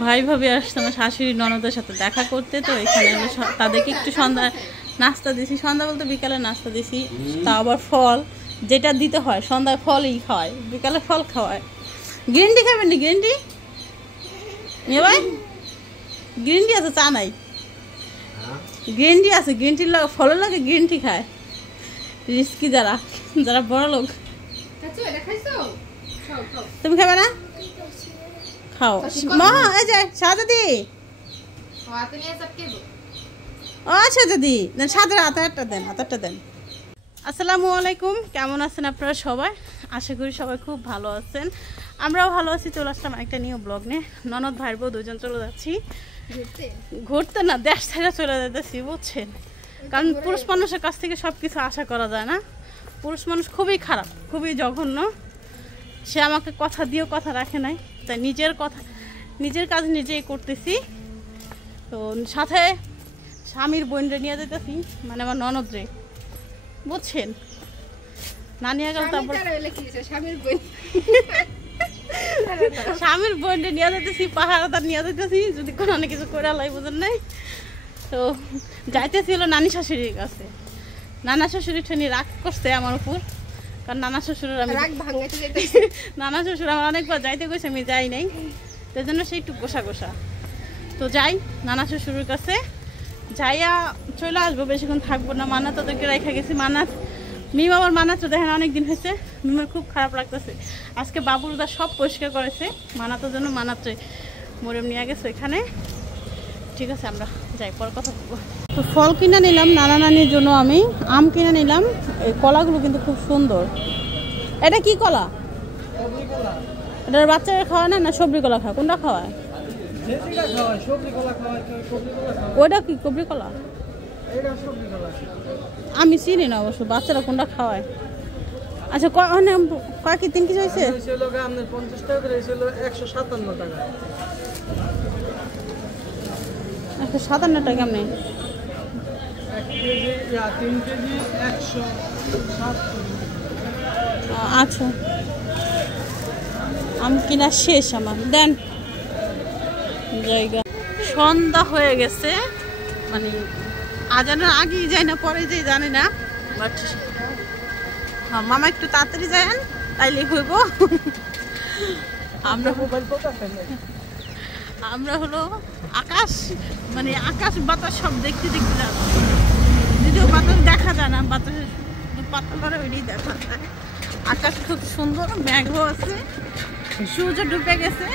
ভাই ভাবি আসছে আমার শাশুড়ি ননদের সাথে দেখা করতে, তো এখানে তাদেরকে একটু সন্ধ্যা নাস্তা দিছি, সন্ধ্যা বলতে বিকালে নাস্তা দিছি, তা আবার ফল যেটা দিতে হয়, সন্ধ্যায় ফলই খাওয়ায়, বিকালে ফল খাওয়ায়। গ্রিন টি খাবেন নি? গ্রিন টি মেয়ে ভাই, গ্রিন টি আছে, চা নাই? গ্রিন টি আছে, গ্রিন টির ফলের লাগে গ্রিন টি খায় রিস্কি যারা, যারা বড় লোক। তুমি খাবে না? খাও মা। এই যে সাজাদি, আচ্ছা দিদি সাদের আতারটা দেন, আতারটা দেন। আসসালামু আলাইকুম, কেমন আছেন আপনারা সবাই? আশা করি সবাই খুব ভালো আছেন, আমরাও ভালো আছি। চলে আসলাম একটা নিউ ব্লগ নিয়ে। ননদ ভাই বউ দুজন চলে যাচ্ছি ঘুরতে, না দেশ ছেড়ে চলে যেতেছি, বুঝছেন? কারণ পুরুষ মানুষের কাছ থেকে সব কিছু আশা করা যায় না। পুরুষ মানুষ খুবই খারাপ, খুবই জঘন্য। সে আমাকে কথা দিয়েও কথা রাখে নাই, তাই নিজের কাজ নিজেই করতেছি। তো সাথে স্বামীর বোনরে নিয়ে যেতেছি, মানে আমার ননদ রে, বুঝছেন? না নিয়ে গেল তারপর স্বামীর বোনরে নিয়ে যেতেছি, পাহাড়াদার নিয়ে যেতেছি, যদি কোনো অনেক কিছু করে আলাই, বুঝেন নাই? তো যাইতেছিল নানি শাশুড়ির কাছে। নানা শ্বশুরি ঠেনি রাগ করছে আমার উপর, কারণ নানা শ্বশুর নানা শ্বশুর আমার অনেকবার যাইতে গেছে, আমি যাই নাই, তাই জন্য সে একটু গোসা গোসা। তো যাই নানা শ্বশুরের কাছে, যাইয়া চলে আসবো, বেশিক্ষণ থাকবো না। মান্নাত তোদেরকে রেখে গেছি, মান্নাত মিম আমার মান্নাত তো দেখেন অনেকদিন হয়েছে, মিমের খুব খারাপ লাগতেছে। আজকে বাবুরদা সব পরিষ্কার করেছে মান্নাতের জন্য, মান্নাত মরিয়ম নিয়ে গেছে এখানে। ঠিক আছে, আমরা যাই, পরে কথা বলবো। তো ফল কিনে নিলাম নানা নানির জন্য, আমি আম কিনে নিলাম। এই কলাগুলো কিন্তু খুব সুন্দর। এটা কি কলা? এটার বাচ্চারা খাওয়ায় না, না সবজি কলা খায়? কোনটা খাওয়ায়? ওইটা কি কবরি কলা? আমি চিনি না অবশ্য, বাচ্চারা কোনটা খাওয়ায়। আচ্ছা কয় কি 3 কেজি হয়েছে? 157 টাকা কেমনি? আচ্ছা, আম কিনা শেষ আমার, দেন জায়গা। সন্ধ্যা হয়ে গেছে, মানে আজানের আগেই যাই না পরে যাই জানি না, বাট মামা একটু তাড়াতাড়ি যান তাইলে হইব। আমরা হলো আকাশ, মানে আকাশ বাতাস সব দেখতে দেখতে যাচ্ছি, যদিও বাতাস দেখা যায় না, বাতাসের পাতা করে ওইটাই দেখা যায়। আকাশ খুব সুন্দর, মেঘও আছে, সূর্য ডুবে গেছে,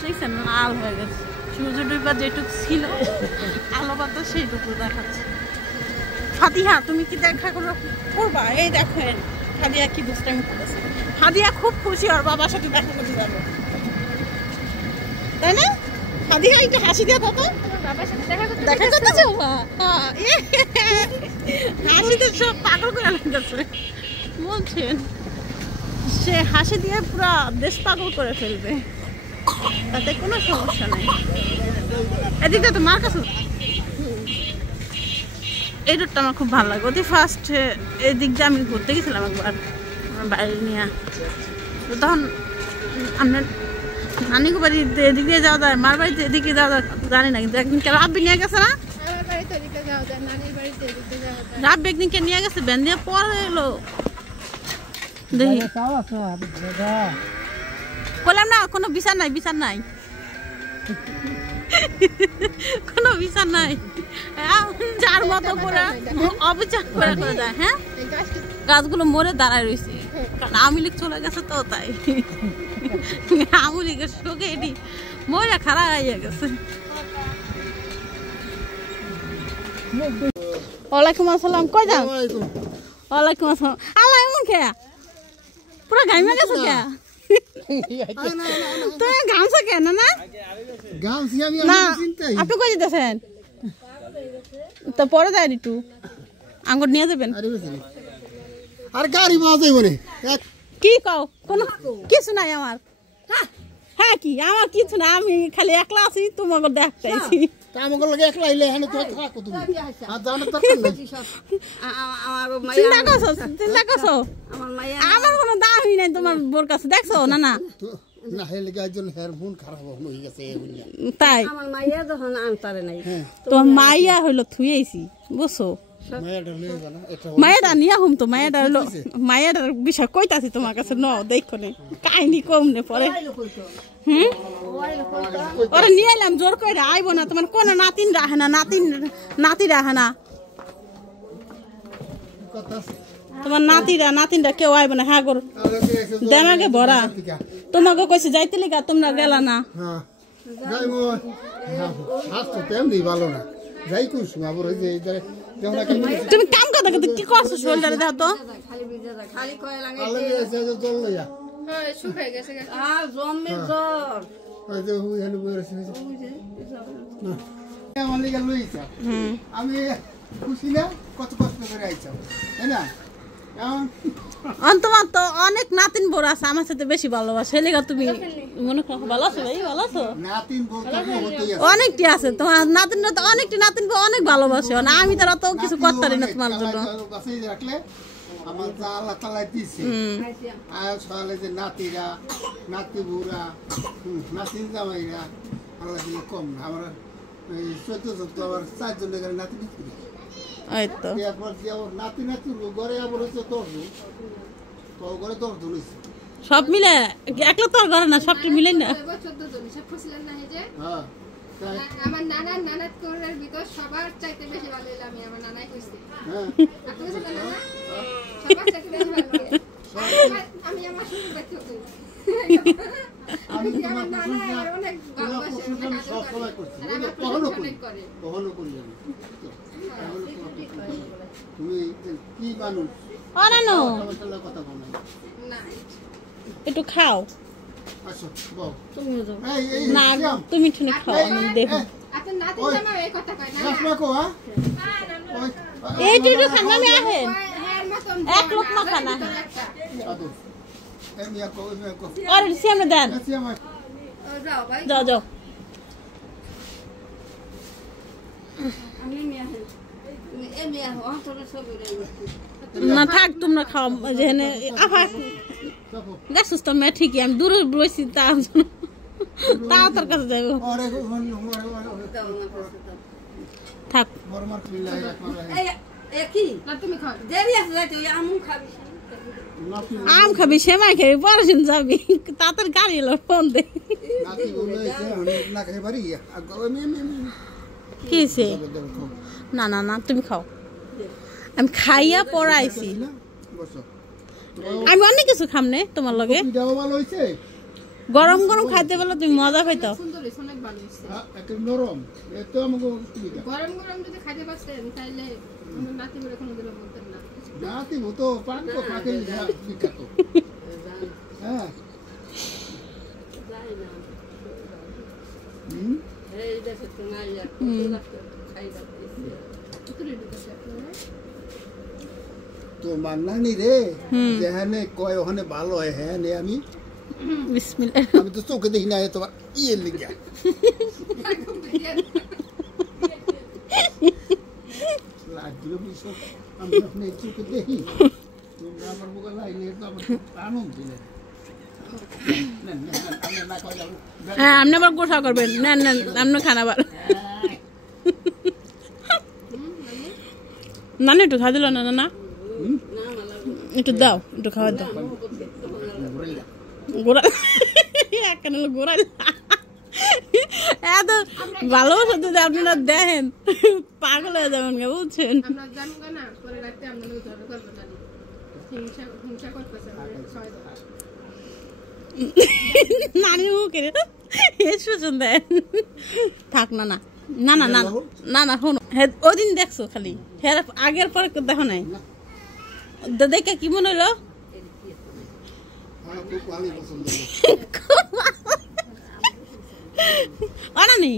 দেখছেন লাল হয়ে গেছে। সূর্য ডুবা যেটুকু ছিল আলো বাতাস সেইটুকু দেখাচ্ছে। ফাদিয়া তুমি কি দেখা করবা? এই দেখেন ফাদিয়া কি দুষ্টামি করেছে। ফাদিয়া খুব খুশি ওর বাবার সাথে দেখা করতে যাবে, তাই না? ফাদিয়া একটু হাসি দিয়ে বাবা, দেখা করতে যাবো, হাসিতে সব পাগল করে গেছে, বলছেন? সে হাসি দিয়ে পুরো দেশ পাগল করে ফেলবে, তাতে কোনো সমস্যা নাই। এদিকটা তো মার কাছে, এই রোডটা আমার খুব ভালো লাগে। অতি ফার্স্ট এই দিক দিয়ে আমি ঘুরতে গেছিলাম একবার আমার বাইরে নিয়ে, তখন আপনার নানিকে বাড়িতে এদিক দিয়ে যাওয়া যায়, মার বাড়িতে এদিকে যাওয়া যায় জানি না, কিন্তু একদিন রাব্বি নিয়ে গেছে না, রাব্বি একদিনকে নিয়ে গেছে ব্যান দিয়ে, পরে এলো দেখি বললাম না কোনো বিচার নাই, বিচার নাই, কোনো বিচার নাই, যার মতো করে অবিচার করে করে যায়। হ্যাঁ, গাছগুলো মরে দাঁড়ায় রয়েছে, কারণ আওয়ামী লীগ চলে গেছে তো, তাই আওয়ামী লীগের শোকে এটি মরে খারাপ হয়ে গেছে। ওয়ালাইকুম আসসালাম, কই যাও? ওয়ালাইকুম আসসালাম। আল্লাহ এমন খেয়া পুরো গাইমা গেছে কে? তুমি গামছা কেন না? আপনি কই যেতেছেন? তো পরে যাই একটু আঙ্গুর নিয়ে যাবেন। আর গাড়ি পাওয়া যাইব না, কি কও? কোনো কিছু নাই আমার। হ্যাঁ কি আমার কিছু না, আমি খালি একলা আছি, তোমাকে দেখতেছি। আমাকে লাগে একলা আইলে এখানে তো থাকো তুমি, আর জানার দরকার নাই। চিন্তা করছো আমার কোনো দামই নাই তোমার বোর কাছে, দেখছো না? না না হেলে গাজন হের মন খারাপ হয়ে গেছে তাই আমার মাইয়া যখন আনতারে নাই তোমার মাইয়া হইলো থুইছি বুঝছো মায়াটা লয়ে জানা এটা মায়েরা নিয়া হুম তো মায়েরা হলো মায়েরার বিষয় কইতাছি তোমার কাছে ন দেখো নে কাহিনী কম নে পরে ওরা নিয়ে এলাম জোর করে আইবো না তোমার কোন নাতিন রাখে না নাতি রাখে না কথা তোমার নাতিনরা কেউ আইবো না হ্যাঁ গো দেমাগে ভরা তোমাকে কইছে যাইতে লিগা তোমরা গেলা না হ্যাঁ যাই মো স্বাস্থ্য তেমনি ভালো না যাই কইছ আবার ওই যে তুমি কাম কথা কি করছো শোল্ডারে দাও তো খালি বিজে যায় খালি কয় লাগে আলে এসে জল লইয়া হ্যাঁ শুকাই গেছে জম্মে জ্বর ওই যে হুই হলো বইছে না আমার লিগা লইছা আমি খুশি না কত কষ্ট করে আইছো তাই না তোমার তো অনেক নাতিন বোর আছে আমার সাথে বেশি ভালোবাসে লেগা তুমি মনে করো ভালো আছো ভাই ভালো আছো নাতিন বলতে হতেই আছে অনেকটি আছে তোমার নাতিনরা তো অনেকটি নাতিন অনেক ভালোবাসে না আমি তারা তো কিছু করতে পারি না তোমার জন্য বাসায় রাখলে আমার যা আল্লাহ তাআলা দিছে আর সকালে যে নাতিরা নাতি বুড়া নাতিন জামাইরা আল্লাহ দিলে কম না আমরা এই 14 আবার 4 জন করে নাতি দিচ্ছি এই তো এরপর যে নাতি নাতি ঘরে আবার হচ্ছে তোর তো ঘরে তোর ধরেছে সব মিলে একলা তো ঘরে না সবটি মিলে না 14 জন সব খুশিলেন না এই যে হ্যাঁ আমার নানার কোরের ভিতর সবার চাইতে বেশি ভালো হলো আমি আমার নানাই কইছি হ্যাঁ আপনি বুঝলেন না সবার চাইতে বেশি ভালো লাগে আমি আমার শুরু দেখতে কই আমি আমার নানা আমার অনেক ভালোবাসে অনেক আদর করে আর আমার কখনো অনেক করে করি আমি তুমি কি মানুষ অনানো আমার কথা বলো না একটু খাও আসো বল তুমি যাও এই না তুমি ঠিকই খাও আমি দেখো আপনি নাতি জামা এই কথা কয় না রাস রাখো হ্যাঁ এই টুটু খানা মে আহেন হ্যাঁ মতন এক লোকমা খানা আদো এমিয়া কো আর সামনে দেন আসি আমার যাও ভাই যাও যাও আমি মিয়া হে এ মিয়া হন তোর সব না থাক তোমরা খাও যেখানে আফা দেখছিস তো মেয়ে ঠিকই আমি দূরে বসি তাও তোর কাছে যাইব আরে থাক বরমার কিলাই রাখো এ কি না তুমি খাও দেরি আছে যাইতে আমু খাবি আম খাবি সেমাই খাবি পরদিন যাবি তাড়াতাড়ি গাড়ি এলো ফোন দে নাতি বলেছে আমি না খাই পারি কি সে না না না তুমি খাও আমি খাইয়া পড়াইছি বসো আমি অনেক কিছু খাম নে তোমার লগে পিঠাও ভালো হইছে গরম গরম খাইতে বলে তুমি মজা পাইতো সুন্দর হইছে অনেক ভালো হইছে একটা নরম এত আমাকে সুবিধা গরম গরম যদি খাইতে পারতেন তাহলে নাতি বলে কোনো দিন বলতেন না নাতি তো পান তো পাকে বিখ্যাত হ্যাঁ এই দেশে তো নাই আর খাই যাচ্ছে তুলে দিতেছে আপনারা তো মানলানি রে যেখানে কয় ওখানে ভালো হয় হ্যাঁ নে আমি বিসমিল্লাহ আমি তো চোখে দেখি না তোমার ইয়ে লিখা লাগলো বুঝছো আমি আপনি চোখে দেখি তোমরা আমার বুকে লাইলে তো আমার আনন্দ দিলে না কয় যাবো হ্যাঁ আপনি আবার গোসা করবেন না না আপনি খান আবার নানি একটু খা দিল না না একটু দাও একটু খাওয়া দাও গোড়া কেন গোড়া এত ভালোবাসা যদি আপনারা দেখেন পাগল হয়ে যাবেন বুঝছেন আমরা জানবো না পরে রাতে আমরা ধরে করবো জানি হিংসা করতেছে নানি মুখে শুনছেন দেন থাক না না না না না না না শোনো ওই দিন দেখছো খালি হ্যাঁ আগের পরে দেখো নাই দেখে কি মনে হলো অনানি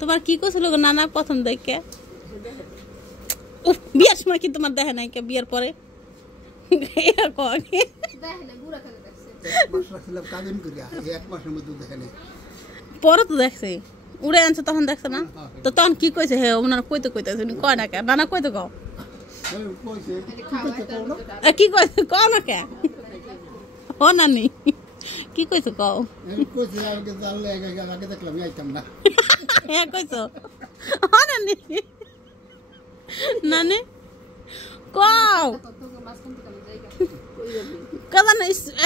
তোমার কি করছিল গো নানা প্রথম দেখে বিয়ের সময় কি তোমার দেখে নাই কে বিয়ের পরে পরে তো দেখছে উড়ে আনছে তখন দেখছে না তো তখন কি কইছে হে ওনারা কইতে কইতেছে কয় না কে নানা কইতে কও কি কইছে কও না কে ও নানি কি কইছো কও আমি কইছি আমাকে জানলে আগে দেখলাম আইতাম না হ্যাঁ কইছো নানি নানি কও কারণ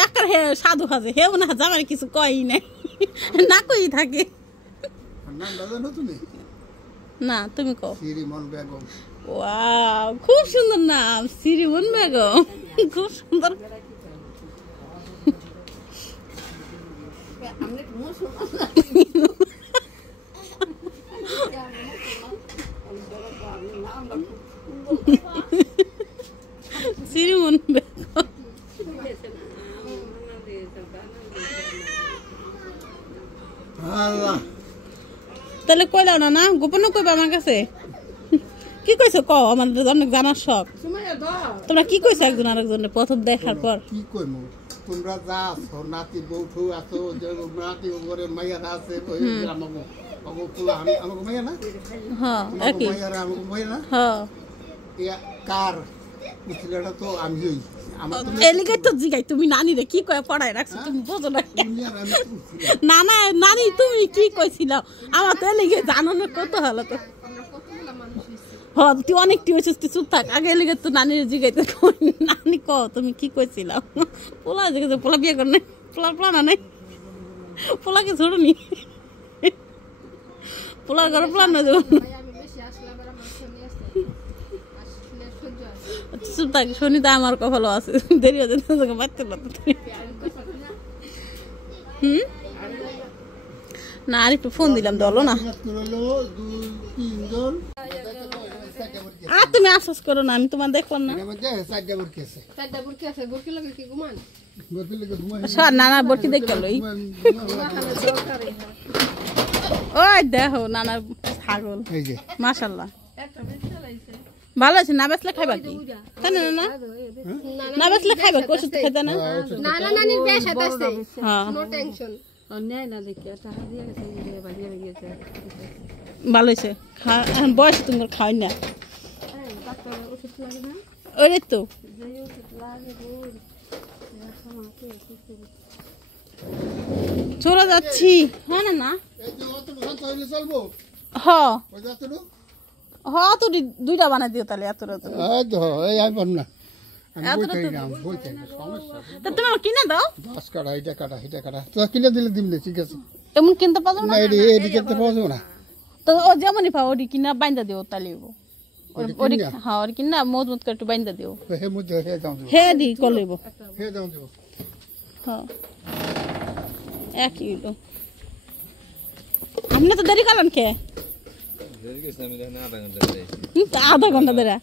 একার হে সাধু হাজে হে না জামাই কিছু কই নাই না কই থাকে নাম জানো তুমি না তুমি কও শ্রীমন বেগম ওয়াও খুব সুন্দর নাম শ্রীমন বেগম খুব সুন্দর আমরা মুসলমান শ্রীমন বেগম আল্লাহ তাহলে কইলাও না না গোপন কইবা আমার কাছে কি কইছো কও আমাদের অনেক জানার শখ তোমরা কি কইছো একজন আরেকজনের প্রথম দেখার পর কি কইমু তোমরা যা আছো নাতি বউঠু আছো যে নাতি ঘরে মাইয়া আছে ওই আমাকে আমাকে পোলা আমাকে মাইয়া না হ্যাঁ আমাকে একই মাইয়া আমাকে মাইয়া না হ্যাঁ ইয়া কার ছেলেটা তো আমি হই আমার তো এলিগে তো জিগাই তুমি নানি রে কি কয় পড়ায় রাখছো তুমি বোঝো না দুনিয়ার আমি না না নানি তুমি কি কইছিল আমার তো এলিগে জানো না কত হলো তো আমরা কতগুলা মানুষ হইছি হ্যাঁ তুই অনেক তুই হয়েছিস তুই চুপ থাক আগে এলিগে তো নানির জিগাইতে কই নানি ক তুমি কি কইছিল পোলা জিগাইছে পোলা বিয়ে করে নাই পোলা না নাই পোলাকে ছোড়নি পোলার ঘরে পোলা না যাবো ভাই আমি বেশি আসলে আবার আমার ফোনে আসলে সহ্য আছে চুপ থাক শনি তো আমার কপালও আছে দেরি হয়ে যেতে তোকে বাড়তে পারতো হুম না আর একটু ফোন দিলাম দলো না করলো 2 3 জন আর তুমি আশ্বাস করো না আমি তোমার দেখলাম না এর মধ্যে সাইডে বরকেছে চারটা বুরকি আছে বুরকি লাগে কি ঘুমান বরকে লাগে ঘুমাই সর নানা বরকি দেখ গেল ওই দেখো নানার ছাগল এই যে মাশাআল্লাহ একটা বেশি চালাইছে ভালো আছে না বেসলে খাইবা কি তাই না না না বেসলে খাইবা কষ্ট খেতে না নানা নানির বিয়ে সাথে আছে হ্যাঁ নো টেনশন ভালো হয়েছে বয়স তোমার খাওয়াই না ওই তো চলে যাচ্ছি হ্যাঁ না না এই যে অত শান্ত হইলে চলবো হ ওই যাতড়ু হ তো দুইটা বানাই দিও তাহলে এত এই তো এই আমি পারব না আমি এতটা বইতে তো- না বইতে না সমস্যা তা তুমি আমার কিনে দাও 10 কাটা এটা কাটা তো কিনে দিলে দিমলে ঠিক আছে এমন কিনতে পারো না না এডি করতে পারবো না তো ও যেমনই পাও ওটি কিনা বাইন্দা দিও তাহলে ওটি ওটি কিনা? হ্যাঁ ওটি কিনা মজবুত করে একটু বাইন্দা দিও হে মধ্যে হে দাও হে দি কলেব হে দাও দেব হ্যাঁ একই হইলো আপনি তো দেরি করলেন কে আধা ঘন্টা ধরে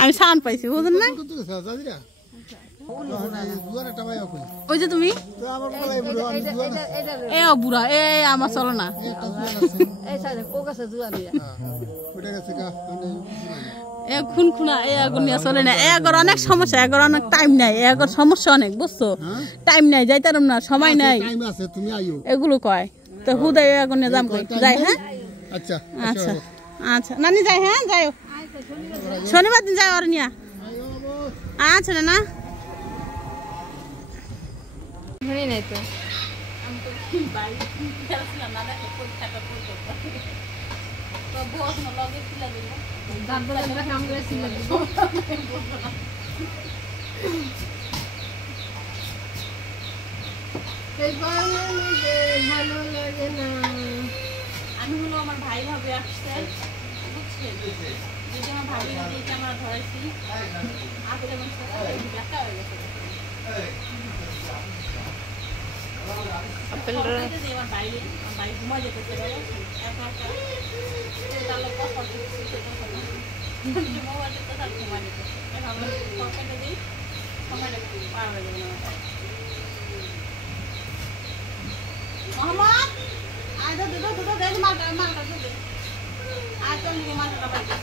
আমি সাউন্ড পাইছি বুঝলেন না কত সাজাদিরা দুয়ারে টাবাই কই ওই যে তুমি তো আমার বলাই বুড়ো আমি দুয়ারে এ ও বুড়া এ আমার চলো না একটা দুয়ার আছে এই সাইডে ও কাছে জুয়া দিয়া ওটা গেছে কা এ খুন খুনা এ আগর নিয়ে চলে না এ আগর অনেক সমস্যা আগর অনেক টাইম নাই এ আগর সমস্যা অনেক বুঝছো টাইম নাই যাইতারম না সময় নাই টাইম আছে তুমি আইও এগুলো কয় তো হুদাই এ আগর নিয়ে যাম কই যাই হ্যাঁ আচ্ছা আচ্ছা আচ্ছা নানি যাই হ্যাঁ যাই শনিবার দিন যাই ওর নিয়া আচ্ছা না শুনি নাই তো দাঁত বলে দেখে আমরা ছিল ভালো লাগে না আমি হলো আমার ভাই ভাবে আসছে বুঝছেন যদি আমার ভাবি ভাবে এটা আমরা ধরাইছি আসলে দেখা হয়ে গেছে আমার ভাই ঘুমা যেতেছে একা একা তাহলে কথা মোবাইল তো তার ঘুমা যেতে এখন আমরা পকেটে দিই সময়টা পার হয়ে যাবে না মোহাম্মদ আয় দে মালটা দে আয় চল নিয়ে মালটা পাইতে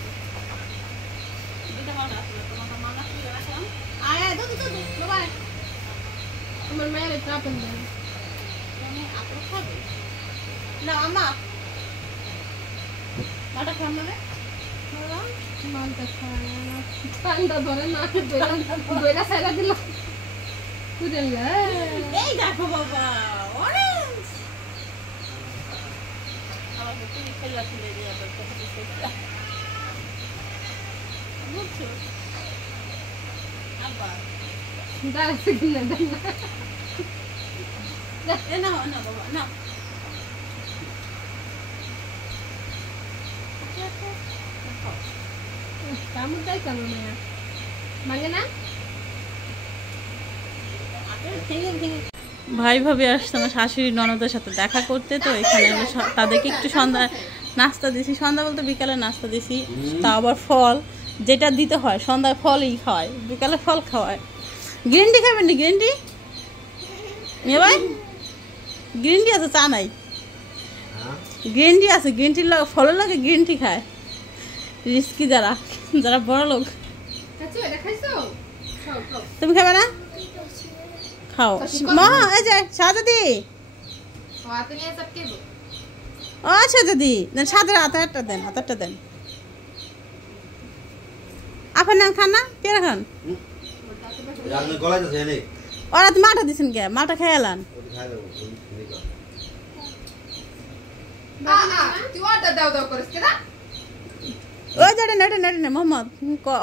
দুটো মালটা আসলে তোমার মালটা তুলে রাখলাম আয় দে বাবা আমার মায়ের একটু আপন দেন তুমি আপনি খাবে না আমা মালটা খাম না রে মালটা খায় ঠান্ডা ধরে না বইরা সাইরা দিল এই দেখো বাবা অরেঞ্জ আমার তুমি খেলা ফেলে দিয়ে বুঝছো আবার না বাবা না কামড়টাই কেন না ভাঙে না ভাই ভাবি আসছে আমার শাশুড়ি ননদের সাথে দেখা করতে, তো এখানে তাদেরকে একটু সন্ধ্যা নাস্তা দিছি, সন্ধ্যা বলতে বিকালে নাস্তা দিছি, তা আবার ফল যেটা দিতে হয় সন্ধ্যায় ফলই খাওয়ায়, বিকালে ফল খাওয়ায়। গ্রিন টি খাবেন নি? গ্রিন টি মেয়ে ভাই গ্রিন টি আছে, চা নাই? গ্রিন টি আছে, গ্রিন টির ফলের লাগে গ্রিন টি খায় রিস্কি যারা যারা বড় লোক। তুমি খাবে না? খাও মা। এই যে সাজাদি ও সাজাদি দেন, সাদের হাতারটা দেন, হাতারটা দেন। আপনার নাম খান না? কে খান? ওরা তো মাটা দিছেন কে? মাটা খেয়ে এলান। ওই যে নেটে নেটে নে মোহাম্মদ,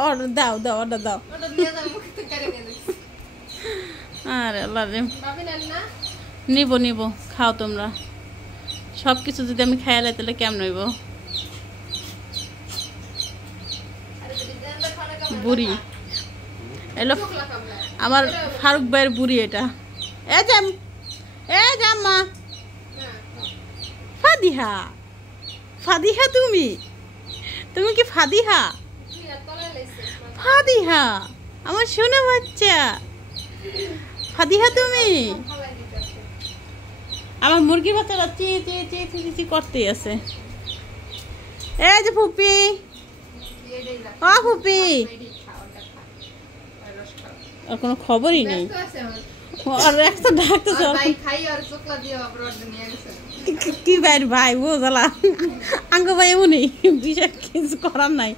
অর্ডার দাও দাও, অর্ডার দাও। আরে আল্লাহ রে, নিব নিব, খাও তোমরা। সব কিছু যদি আমি খেয়ালাই তাহলে কেমন হইব? বুড়ি এলো আমার ফারুক ভাইয়ের বুড়ি এটা। এ যাম মা। ফাদিহা, ফাদিহা তুমি কি ফাদিহা? ফাদিহা আমার শোনা বাচ্চা, ফাদিহা তুমি। আমার মুরগির বাচ্চারা চি চি চি চি চি করতেই আছে। এই যে ফুপি, ও ফুপি আর কোনো খবরই নেই। আর একটা ডাক্তার কি ভাই ও জ্বালা আঙ্গ ভাই এমনই, বিষয় কিছু করার নাই।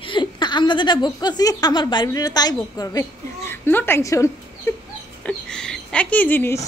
আমরা যেটা ভোগ করছি আমার বাড়ির তাই ভোগ করবে, নো টেনশন, একই জিনিস।